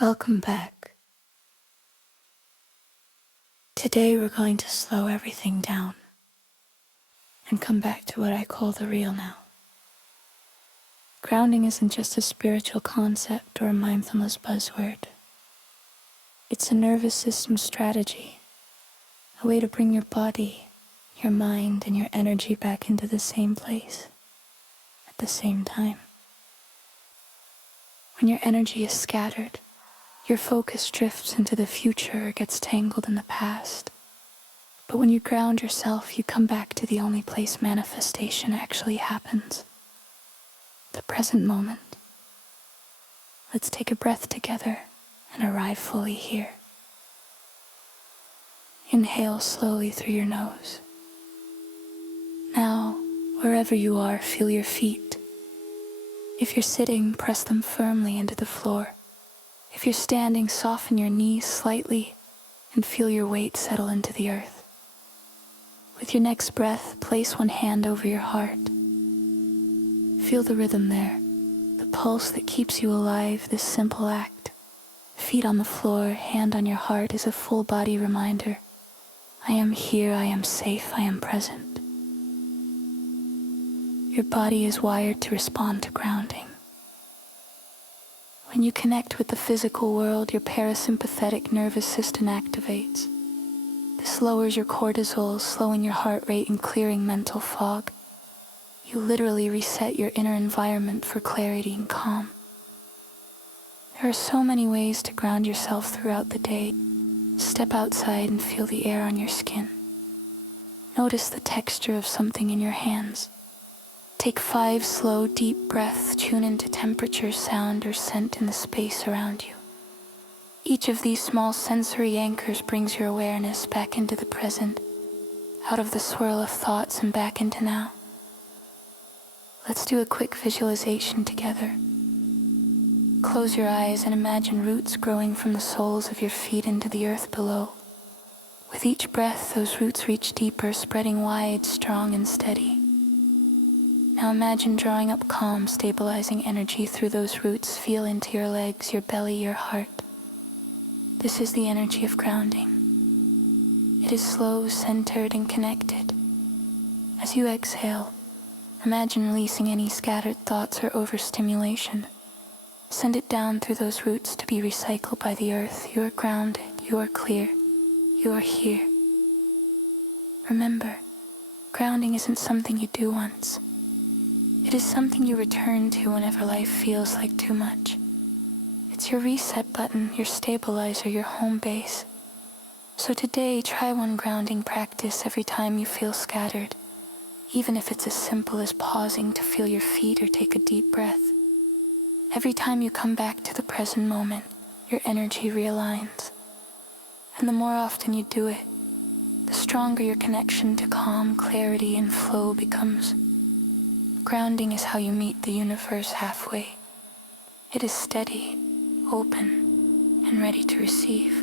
Welcome back. Today we're going to slow everything down and come back to what I call the real now. Grounding isn't just a spiritual concept or a mindfulness buzzword. It's a nervous system strategy, a way to bring your body, your mind, and your energy back into the same place at the same time. When your energy is scattered, your focus drifts into the future or gets tangled in the past. But when you ground yourself, you come back to the only place manifestation actually happens. The present moment. Let's take a breath together and arrive fully here. Inhale slowly through your nose. Now, wherever you are, feel your feet. If you're sitting, press them firmly into the floor. If you're standing, soften your knees slightly and feel your weight settle into the earth. With your next breath, place one hand over your heart. Feel the rhythm there, the pulse that keeps you alive, this simple act. Feet on the floor, hand on your heart is a full body reminder. I am here, I am safe, I am present. Your body is wired to respond to grounding. When you connect with the physical world, your parasympathetic nervous system activates. This lowers your cortisol, slowing your heart rate and clearing mental fog. You literally reset your inner environment for clarity and calm. There are so many ways to ground yourself throughout the day. Step outside and feel the air on your skin. Notice the texture of something in your hands. Take 5 slow, deep breaths, tune into temperature, sound, or scent in the space around you. Each of these small sensory anchors brings your awareness back into the present, out of the swirl of thoughts and back into now. Let's do a quick visualization together. Close your eyes and imagine roots growing from the soles of your feet into the earth below. With each breath, those roots reach deeper, spreading wide, strong, and steady. Now imagine drawing up calm, stabilizing energy through those roots. Feel into your legs, your belly, your heart. This is the energy of grounding. It is slow, centered, and connected. As you exhale, imagine releasing any scattered thoughts or overstimulation. Send it down through those roots to be recycled by the earth. You are grounded, you are clear, you are here. Remember, grounding isn't something you do once. It is something you return to whenever life feels like too much. It's your reset button, your stabilizer, your home base. So today, try one grounding practice every time you feel scattered, even if it's as simple as pausing to feel your feet or take a deep breath. Every time you come back to the present moment, your energy realigns. And the more often you do it, the stronger your connection to calm, clarity, and flow becomes. Grounding is how you meet the universe halfway. It is steady, open, and ready to receive.